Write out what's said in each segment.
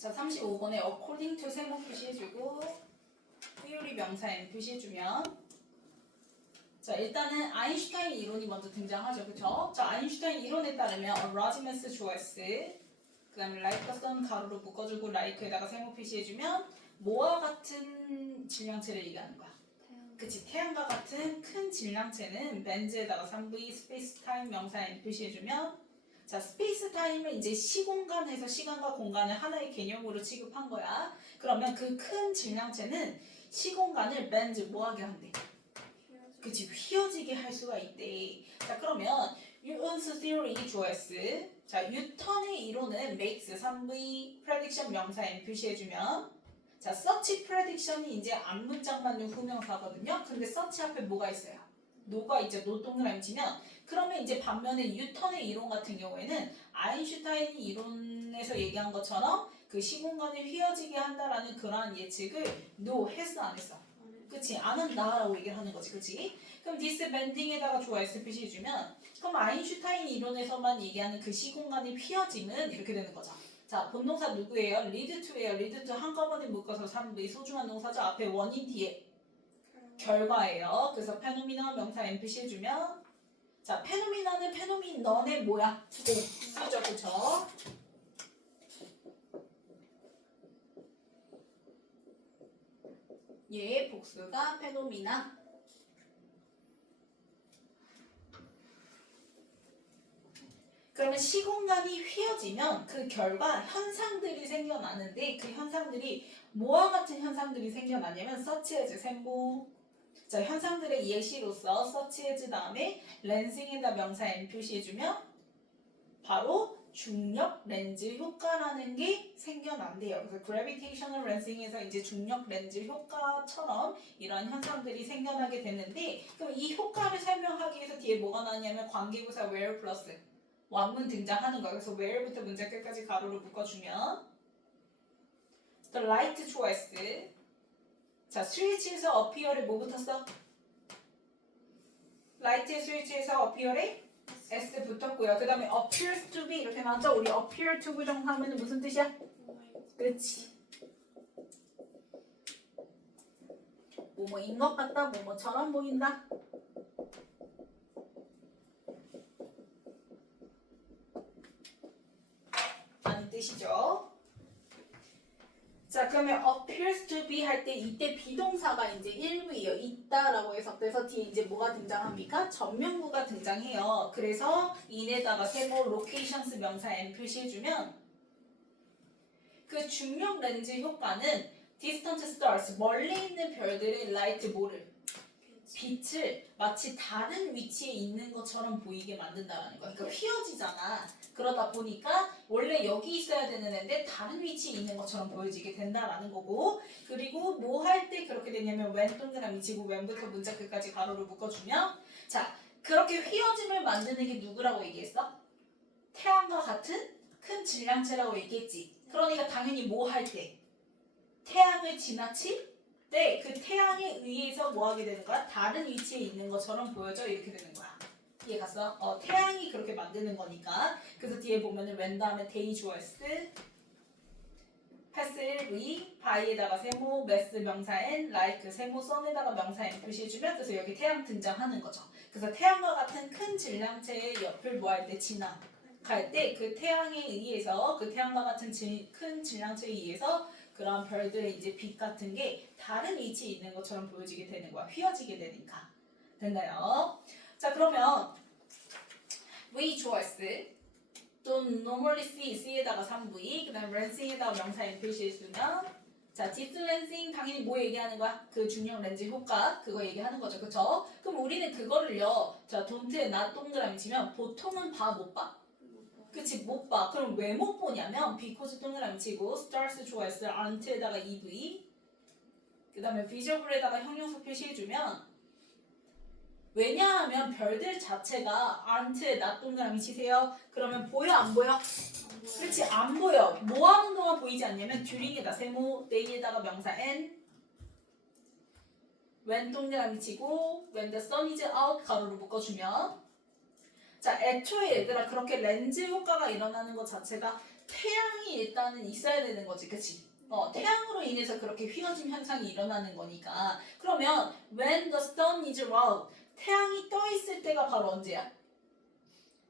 자, 35번에 according to 세모 표시해주고 theory 명사 n 표시해주면 자, 일단은 아인슈타인 이론이 먼저 등장하죠. 그쵸? 자, 아인슈타인 이론에 따르면 Arrhenius 조에스 그 다음에 like the sun 가로로 묶어주고 like에다가 세모 표시해주면 뭐와 같은 질량체를 얘기하는 거야? 그치, 태양과 같은 큰 질량체는 벤즈에다가 3V 스페이스 타임 명사 n 표시해주면 자, 스페이스 타임은 이제 시공간에서 시간과 공간을 하나의 개념으로 취급한 거야. 그러면 그 큰 질량체는 시공간을 벤즈 뭐하게 한대? 그치, 휘어지게 할 수가 있대. 자, 그러면 뉴턴스 theory 조에스 자, 뉴턴의 이론은 makes 3V prediction 명사 n 표시해주면 자, such prediction이 이제 앞문장 맞는 후명사거든요. 근데 such 앞에 뭐가 있어요? 노가 있죠. 노 동그라미 치면 그러면 이제 반면에 뉴턴의 이론 같은 경우에는 아인슈타인 이론에서 얘기한 것처럼 그 시공간을 휘어지게 한다라는 그러한 예측을 했어 안 했어? 그치, 안 한다라고 얘기를 하는 거지. 그치? 그럼 this bending에다가 조에스 표시해주면 그럼 아인슈타인 이론에서만 얘기하는 그 시공간의 휘어짐은 이렇게 되는 거죠. 자, 본동사 누구예요? lead to예요. lead to 한꺼번에 묶어서 3V 소중한 동사죠. 앞에 원인 뒤에 결과예요. 그래서 페노미나 명사 n 표시해주면 자, 페노미나는 페노미넌의 뭐야? 복수죠. 그쵸? 얘의 복수가 페노미나. 그러면 시공간이 휘어지면 그 결과 현상들이 생겨나는데 그 현상들이 뭐와 같은 현상들이 생겨나냐면 such as 세모 자, 현상들의 예시로서 such as 다음에 렌싱에다 명사 n 표시해주면 바로 중력 렌즈 효과라는 게 생겨난대요. 그래서 gravitational lensing에서 이제 중력 렌즈 효과처럼 이런 현상들이 생겨나게 되는데 그럼 이 효과를 설명하기 위해서 뒤에 뭐가 나왔냐면 관계부사 where 플러스 완문 등장하는 거예요. 그래서 where부터 문장 끝까지 가로로 묶어주면 the light choice 자, 스위치에서 appear에 뭐부터 써? 라이트의 스위치에서 appear에 S 붙었고요. 그 다음에 appears to be 이렇게 나왔죠? 우리 appear to 부정하면 무슨 뜻이야? 그렇지. 뭐뭐인 것 같다, 뭐뭐처럼 보인다. 라는 뜻이죠. 자, 그러면 appears to be 할 때 이때 비동사가 이제 일부예요. 있다라고 해서 그래서 뒤에 이제 뭐가 등장합니까? 전명구가 등장해요. 그래서 in에다가 세모 locations 명사 n 표시해주면 그 중력 렌즈 효과는 distant stars 멀리 있는 별들의 light 뭐를 빛을 마치 다른 위치에 있는 것처럼 보이게 만든다는 거야. 그러니까 휘어지잖아. 그러다 보니까 원래 여기 있어야 되는 애인데 다른 위치에 있는 것처럼 보여지게 된다라는 거고 그리고 뭐 할 때 그렇게 되냐면 when 동그라미 치고 when부터 문자 끝까지 가로를 묶어주면 자 그렇게 휘어짐을 만드는 게 누구라고 얘기했어? 태양과 같은 큰 질량체라고 얘기했지. 그러니까 당연히 뭐 할 때? 태양을 지나친 네, 그 태양에 의해서 뭐 하게 되는 거야? 다른 위치에 있는 것처럼 보여져 이렇게 되는 거야. 이해 갔어? 태양이 그렇게 만드는 거니까. 그래서 뒤에 보면은 when 다음에 day 조에스 패스 1V 바이에다가 세모 매스 명사 n like 세모 sun에다가 명사 n 표시해주면 그래서 여기 태양 등장하는 거죠. 그래서 태양과 같은 큰 질량체의 옆을 뭐 할 때 지나갈 때 그 태양에 의해서 그 태양과 같은 큰 질량체에 의해서 그런 별들의 이제 빛 같은 게 다른 위치에 있는 것처럼 보여지게 되는 거야. 휘어지게 되니까. 됐나요? 자, 그러면 we choice 또 normally C에다가 3V 그 다음에 lensing에다가 명사 n 표시해주면 자, this lensing 당연히 뭐 얘기하는 거야? 그 중력 렌즈 효과 그거 얘기하는 거죠. 그쵸? 그럼 우리는 그거를요 자, don't, not 동그라미 치면 보통은 봐 못 봐? 그치 못 봐. 그럼 왜 못 보냐면 because 동그라미 치고 stars 좋아했어 aren't에다가 EV 그 다음에 visible에다가 형용사 표시해주면 왜냐하면 별들 자체가 aren't not 동그라미 치세요. 그러면 보여 안 보여? 그렇지 안 보여. 뭐 하는 동안 보이지 않냐면 during에다 세모 day에다가 명사 n when 동그라미 치고 when the sun is out 가로로 묶어주면 자, 애초에 얘들아 그렇게 렌즈 효과가 일어나는 것 자체가 태양이 일단은 있어야 되는 거지, 그치? 태양으로 인해서 그렇게 휘어짐 현상이 일어나는 거니까. 그러면 when the sun is out, 태양이 떠 있을 때가 바로 언제야?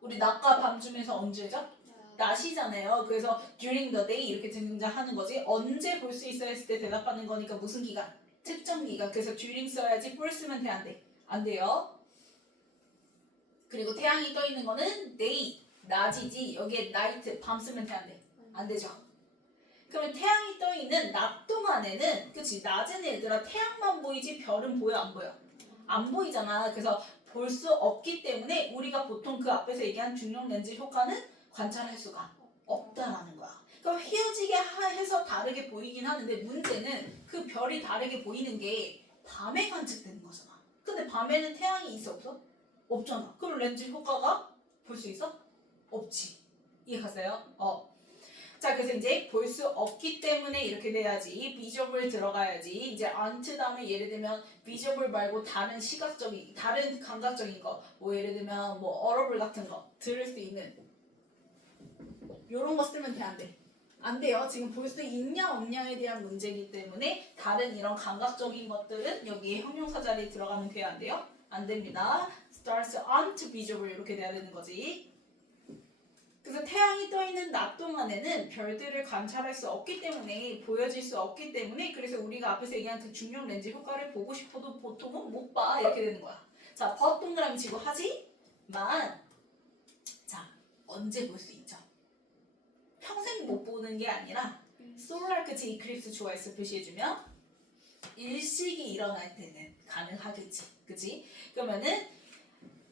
우리 낮과 밤 중에서 언제죠? 낮이잖아요. 그래서 during the day 이렇게 등장하는 거지. 언제 볼 수 있어 했을 때 대답하는 거니까 무슨 기간? 특정 기간. 그래서 during 써야지 for 쓰면 돼, 안 돼? 안 돼요. 그리고 태양이 떠 있는 거는 day, 낮이지. 여기에 night, 밤 쓰면 돼, 안 돼? 안 되죠. 그러면 태양이 떠 있는 낮 동안에는, 그치? 낮은 애들아 태양만 보이지 별은 보여, 안 보여? 안 보이잖아. 그래서 볼 수 없기 때문에 우리가 보통 그 앞에서 얘기한 중력 렌즈 효과는 관찰할 수가 없다라는 거야. 그럼 휘어지게 해서 다르게 보이긴 하는데 문제는 그 별이 다르게 보이는 게 밤에 관측되는 거잖아. 근데 밤에는 태양이 있어 없어? 없잖아. 그럼 렌즈 효과가 볼 수 있어? 없지. 이해 갔어요? 자, 그래서 이제 볼 수 없기 때문에 이렇게 돼야지. 비저블 들어가야지. 이제 aren't 다음에 예를 들면 비저블 말고 다른 시각적인, 다른 감각적인 거, 뭐 예를 들면 뭐 어러블 같은 거 들을 수 있는 요런 거 쓰면 돼, 안 돼? 안 돼요. 지금 볼 수 있냐 없냐에 대한 문제이기 때문에 다른 이런 감각적인 것들은 여기에 형용사 자리에 들어가면 돼요, 안 돼요? 안 됩니다. Stars aren't visible 이렇게 돼야 되는 거지. 그래서 태양이 떠 있는 낮 동안에는 별들을 관찰할 수 없기 때문에 보여질 수 없기 때문에 그래서 우리가 앞에서 얘기한 그 중력 렌즈 효과를 보고 싶어도 보통은 못 봐 이렇게 되는 거야. 자, 벗 동그라미 치고 하지만 자, 언제 볼 수 있죠? 평생 못 보는 게 아니라 솔라 그치 이클립스 좋아해서 표시해주면 일식이 일어날 때는 가능하겠지, 그치? 그러면은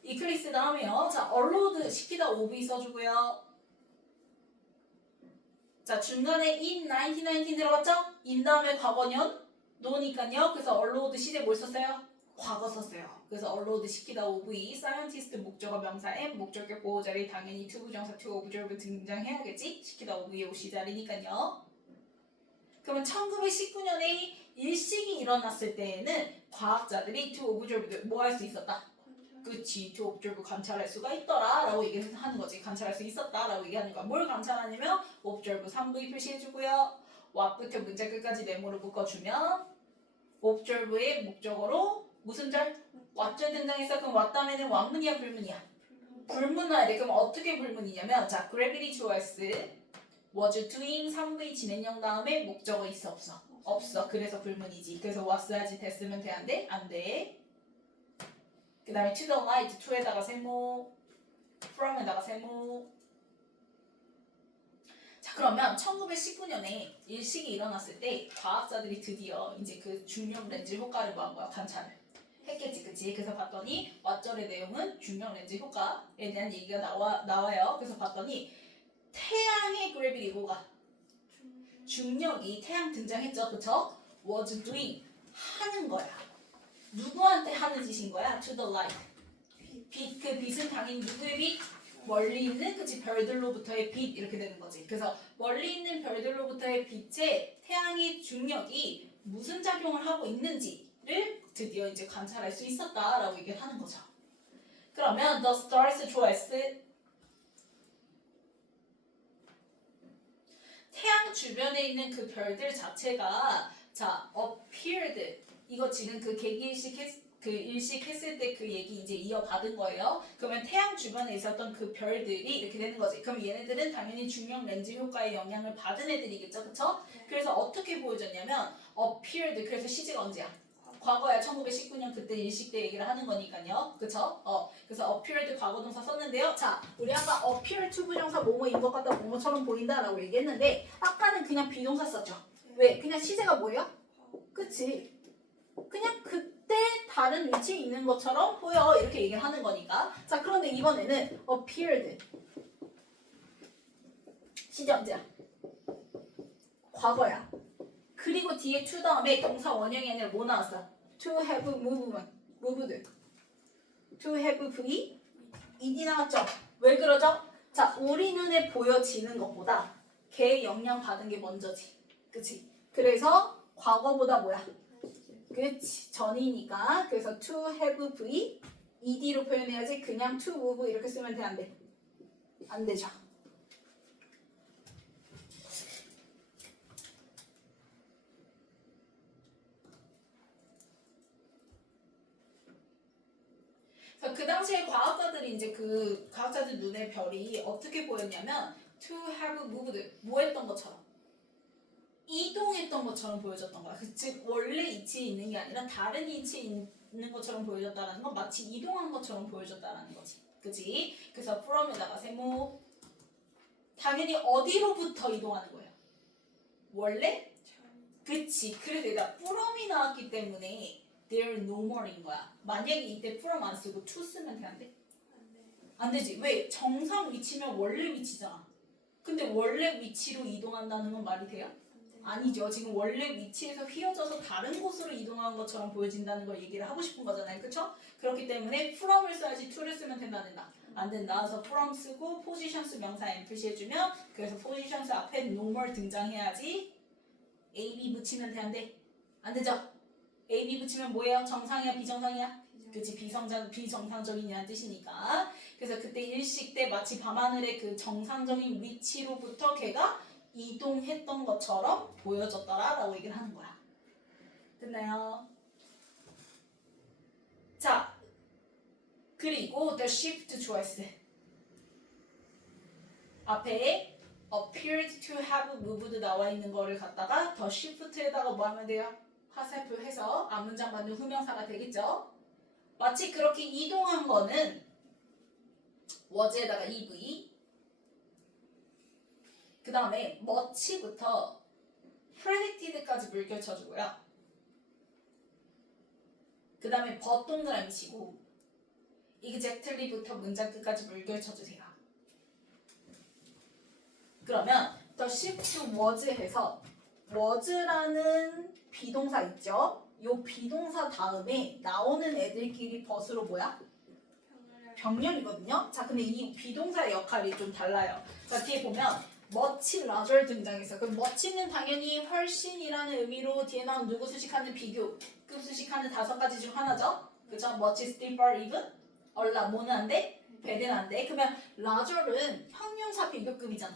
이클립스 다음에요. 자, 얼로드 시키다 오비 써주고요. 자, 중간에 in 1919 들어갔죠? in 다음에 과거년 노니까요. 그래서 얼로드 시제 뭘 썼어요? 과거 썼어요. 그래서 얼로드 시키다 오브이 사이언티스트 목적어 명사 M 목적격 보호 자리 당연히 to 부정사 to observe 등장해야겠지? 시키다 오브이 오시 자리니까요. 그러면 1919년에 일식이 일어났을 때에는 과학자들이 to observe 뭐 할 수 있었다? 그치, to observe 관찰할 수가 있더라 라고 얘기하는 거지. 관찰할 수 있었다 라고 얘기하는 거야. 뭘 관찰하냐면 observe 3V 표시해주고요. what부터 문제 끝까지 네모로 묶어주면 observe의 목적어로 무슨 절? what절 등장했어. 그럼 what 다음에는 완문이야 불문이야? 불문 나야 돼. 그럼 어떻게 불문이냐면 자, gravity 좋아했어. was doing 3V 진행형 다음에 목적어 있어 없어? 없어. 그래서 불문이지. 그래서 was 하지 됐으면 돼, 안 돼? 안 돼. 그 다음에 to the light, to에다가 세모, from에다가 세모. 자, 그러면 1919년에 일식이 일어났을 때 과학자들이 드디어 이제 그 중력 렌즈 효과를 뭐 한 거야? 관찰을 했겠지, 그치? 그래서 봤더니 왓절의 내용은 중력 렌즈 효과에 대한 얘기가 나와요. 그래서 봤더니 태양의 그래비티 뭐가? 중력이 태양 등장했죠, 그쵸? was doing 하는 거야. 누구한테 하는 짓인 거야? To the light. 빛, 그 빛은 당연히 누구의 빛? 멀리 있는 그치 별들로부터의 빛 이렇게 되는 거지. 그래서 멀리 있는 별들로부터의 빛에 태양의 중력이 무슨 작용을 하고 있는지를 드디어 이제 관찰할 수 있었다라고 얘기를 하는 거죠. 그러면 the stars 좋아했을 태양 주변에 있는 그 별들 자체가 자 appeared 이거 지금 그 일식 했을 때 그 얘기 이제 이어받은 거예요. 그러면 태양 주변에 있었던 그 별들이 이렇게 되는 거지. 그럼 얘네들은 당연히 중력 렌즈 효과의 영향을 받은 애들이겠죠, 그쵸? 그래서 어떻게 보여졌냐면 appeared 그래서 시제가 언제야? 과거야. 1919년 그때 일식 때 얘기를 하는 거니까요, 그쵸? 그래서 appeared 과거동사 썼는데요. 자, 우리 아까 appear to 부정사 뭐뭐인 것 같다, 뭐뭐처럼 보인다라고 얘기했는데 아까는 그냥 비동사 썼죠. 왜? 그냥 시제가 뭐예요? 그치? 그냥 그때 다른 위치에 있는 것처럼 보여 이렇게 얘기를 하는 거니까. 자, 그런데 이번에는 appeared 시제 언제야? 과거야. 그리고 뒤에 to 다음에 동사 원형이 아니라 뭐 나왔어? to have moved to have v ed이 나왔죠? 왜 그러죠? 자, 우리 눈에 보여지는 것보다 걔의 영향 받은 게 먼저지, 그치? 그래서 과거보다 뭐야? 그치, 전이니까. 그래서 to have v ed로 표현해야지. 그냥 to move 이렇게 쓰면 돼, 안 돼? 안 되죠. 당시에 과학자들이 이제 그 과학자들 눈에 별이 어떻게 보였냐면 to have moved 뭐 했던 것처럼 이동했던 것처럼 보여졌던 거야. 즉 원래 위치에 있는 게 아니라 다른 위치에 있는 것처럼 보여졌다는 건 마치 이동한 것처럼 보여졌다는 거지. 그치? 그래서 from에다가 세모 당연히 어디로부터 이동하는 거예요? 원래? 그치. 그래서 얘가 from이 나왔기 때문에 they're no more인 거야. 만약에 이때 from 안 쓰고 to 쓰면 돼? 안 돼? 안 되지. 왜? 정상 위치면 원래 위치잖아. 근데 원래 위치로 이동한다는 건 말이 돼요? 아니죠. 지금 원래 위치에서 휘어져서 다른 곳으로 이동한 것처럼 보여진다는 걸 얘기를 하고 싶은 거잖아요. 그쵸? 그렇기 때문에 from을 써야지 to를 쓰면 된다 안 된다? 안 된다. 그래서 from 쓰고 positions 명사 am 표시해주면 그래서 positions 앞에 no more 등장해야지 ab 붙이면 돼 안 돼? 안 되죠? ab 붙이면 뭐예요? 정상이야 비정상이야? 그치 비정상적인이라는 뜻이니까. 그래서 그때 일식 때 마치 밤하늘의 그 정상적인 위치로부터 걔가 이동했던 것처럼 보여졌더라라고 얘기를 하는 거야. 됐나요? 자, 그리고 the shift choice 앞에 appeared to have moved 나와 있는 거를 갖다가 the shift에다가 뭐 하면 돼요? 화살표 해서 앞문장 받는 후명사가 되겠죠? 마치 그렇게 이동한 거는 was에다가 EV 그 다음에 much부터 predicted까지 물결 쳐주고요. 그 다음에 but 동그라미 치고 exactly부터 문장 끝까지 물결 쳐주세요. 그러면 the shift was 해서 was라는 비동사 있죠? 요 비동사 다음에 나오는 애들끼리 벗으로 뭐야? 병렬이거든요. 자, 근데 이 비동사의 역할이 좀 달라요. 자, 뒤에 보면 much larger 등장했어요. 그럼 much는 당연히 훨씬이라는 의미로 뒤에 나온 누구 수식하는 비교급 수식하는 5가지 중 하나죠. 그죠? much, stiffer, even, 얼라, 뭐는 안 돼? 배는 안 돼. 그러면 larger는 형용사 비교급이잖아.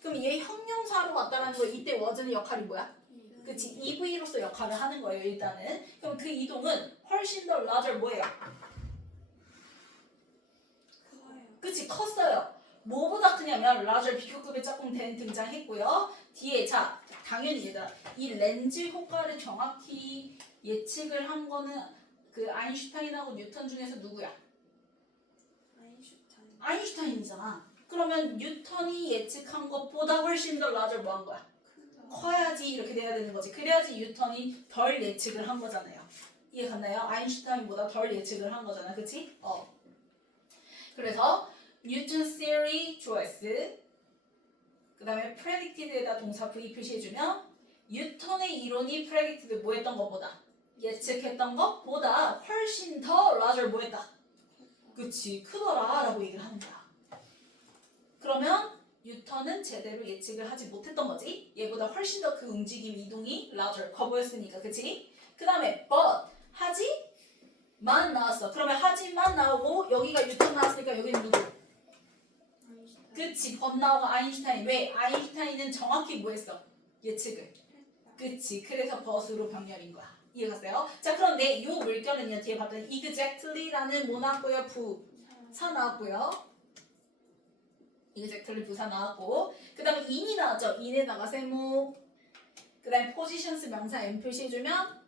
그럼 얘 형용사로 왔다라는 거 이때 was는 역할이 뭐야? 그치, EV로서 역할을 하는 거예요, 일단은. 그럼 그 이동은 훨씬 더 larger 뭐예요? 그치, 컸어요. 뭐보다 크냐면 larger 비교급의 짝꿍 된 등장했고요. 뒤에 자, 당연히 얘들아, 이 렌즈 효과를 정확히 예측을 한 거는 그 아인슈타인하고 뉴턴 중에서 누구야? 아인슈타인이잖아. 그러면 뉴턴이 예측한 것보다 훨씬 더 larger 뭐 한 거야? 커야지 이렇게 돼야 되는 거지. 그래야지 뉴턴이 덜 예측을 한 거잖아요. 이해 갔나요? 아인슈타인보다 덜 예측을 한 거잖아. 그치? 그래서 뉴턴 theory choice 그 다음에 predicted에다 동사 V 표시해주면 뉴턴의 이론이 predicted 뭐 했던 것보다 예측했던 것보다 훨씬 더 larger 뭐 했다? 그치 크더라 라고 얘기를 하는 거야. 그러면 뉴턴은 제대로 예측을 하지 못했던 거지. 얘보다 훨씬 더 그 움직임 이동이 larger 커 보였으니까. 그치? 그 다음에 but 하지만 나왔어. 그러면 하지만 나오고 여기가 뉴턴 나왔으니까 여기는 누구? 그치 but 나오고 아인슈타인. 왜? 아인슈타인은 정확히 뭐 했어? 예측을. 그치 그래서 but으로 병렬인 거야. 이해갔어요? 자 그런데 이 물결은요 뒤에 봤더니 exactly라는 뭐 나왔고요? 부사 나왔고요. exactly 부사 나왔고 그 다음에 in이 나왔죠. in에다가 세모 그 다음에 positions 명사 m 표시해주면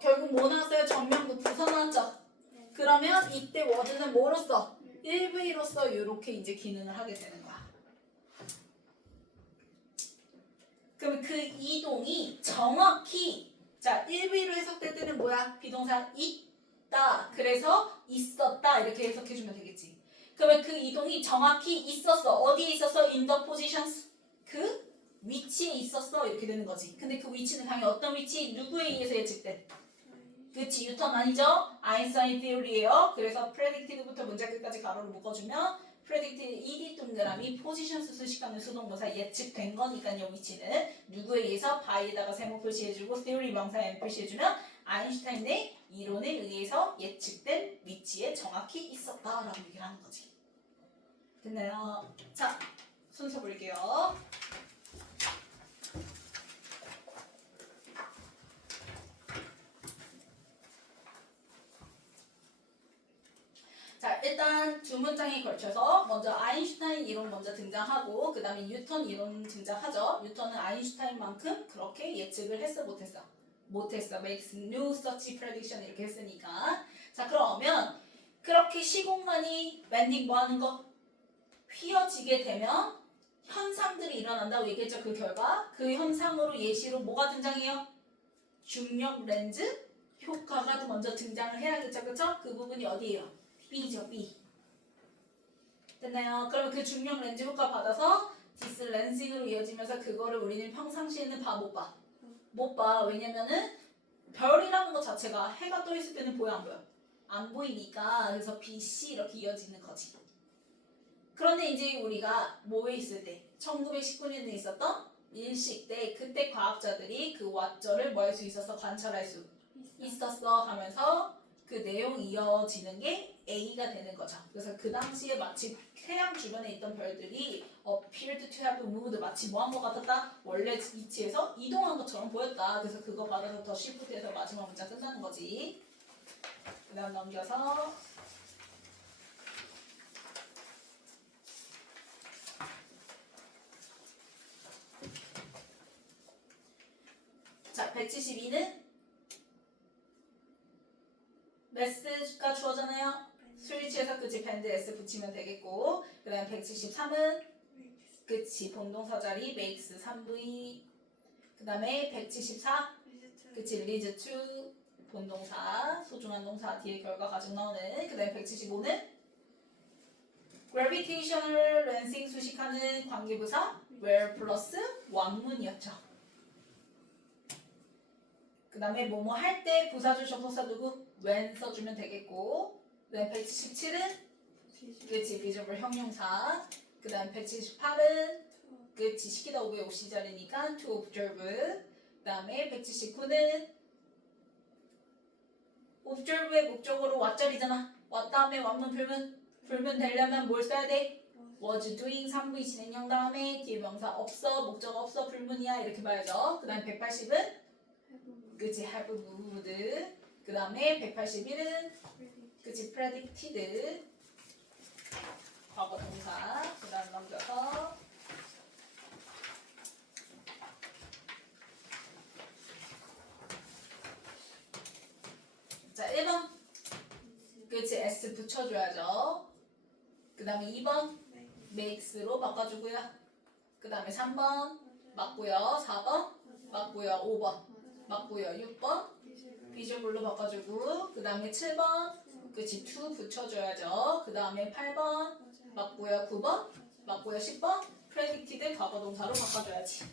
결국 뭐 나왔어요? 전면부 부사 나왔죠. 그러면 이때 워드는 뭐로써? 1V로서 이렇게 이제 기능을 하게 되는 거야. 그럼 그 이동이 정확히 자 1V로 해석될 때는 뭐야? 비동사 있다. 그래서 있었다 이렇게 해석해주면 되겠지. 그러면 그 이동이 정확히 있었어. 어디에 있었어? In the positions. 그 위치에 있었어. 이렇게 되는 거지. 근데 그 위치는 당연히 어떤 위치? 누구에 의해서 예측된? 그치 뉴턴 아니죠? 아인슈타인 theory예요. 그래서 predicted부터 문장 끝까지 가로로 묶어주면 predicted ed 동그라미 positions 수식하는 수동동사 예측된 거니까요. 위치는 누구에 의해서 by에다가 세모 표시해주고 theory 명사 m 표시해주면 아인슈타인의 이론에 의해서 예측된 위치에 정확히 있었다라고 얘기를 하는 거지. 됐나요? 자 순서 볼게요. 일단 두 문장에 걸쳐서 먼저 아인슈타인 이론 먼저 등장하고 그 다음에 뉴턴 이론 등장하죠. 뉴턴은 아인슈타인만큼 그렇게 예측을 했어 못했어? 못했어. makes no such prediction 이렇게 했으니까. 자 그러면 그렇게 시공간이 랜딩 뭐 하는 거? 휘어지게 되면 현상들이 일어난다고 얘기했죠. 그 결과 그 현상으로 예시로 뭐가 등장해요? 중력 렌즈 효과가 먼저 등장을 해야겠죠. 그쵸? 그 부분이 어디예요? B죠. B. 됐나요? 그러면 그 중력 렌즈 효과 받아서 디스렌싱으로 이어지면서 그거를 우리는 평상시에는 못 봐. 못 봐. 왜냐면은 별이라는 것 자체가 해가 떠 있을 때는 보여 안 보여? 안 보이니까. 그래서 B, C 이렇게 이어지는 거지. 그런데 이제 우리가 뭐에 있을 때 1919년에 있었던 일식 때 그때 과학자들이 그 왓절을 뭐 할 수 있었어? 관찰할 수 있었어 하면서 그 내용 이어지는 게 A가 되는 거죠. 그래서 그 당시에 마치 태양 주변에 있던 별들이 appeared to have moved 마치 뭐 한 것 같았다? 원래 위치에서 이동한 것처럼 보였다. 그래서 그거 받아서 더 시프트해서 마지막 문장 끝나는 거지. 그 다음 넘겨서 자 172는 메시지가 주어잖아요. 스위치에서 그치 밴드 S 붙이면 되겠고 그 다음 173은 그치 본동사 자리 makes 3V 그 다음에 174 그치 leads to 본동사 소중한 동사 뒤에 결과 가지고 나오는 그 다음에 175는 gravitational lensing 수식하는 관계부사 where 플러스 원문이었죠. 그 다음에 뭐뭐 할 때 부사줄 접속사 누구? when 써주면 되겠고 그 다음에 177은 그치 visible 형용사 그 다음 178은 그치 시키다 오브의 옵시 자리니까 to observe 그 다음에 179는 observe의 목적으로 왓절이잖아. 왔 다음에 완문 불문 되려면 뭘 써야 돼? was doing 3V 진행형 다음에 뒤에 명사 없어 목적 없어 불문이야 이렇게 봐야죠. 그 다음에 180은 그치 have moved 그 다음에 181은 그치 predicted 과거 동사 그 다음 넘겨서 자 1번 그치 S 붙여줘야죠. 그 다음에 2번 makes로 바꿔주고요. 그 다음에 3번 맞고요. 4번 맞고요. 5번 맞고요. 6번 비주얼로 바꿔주고 그 다음에 7번 그치 to 붙여줘야죠. 그 다음에 8번 맞고요. 9번 맞고요. 10번 predicted 과거 동사로 바꿔줘야지.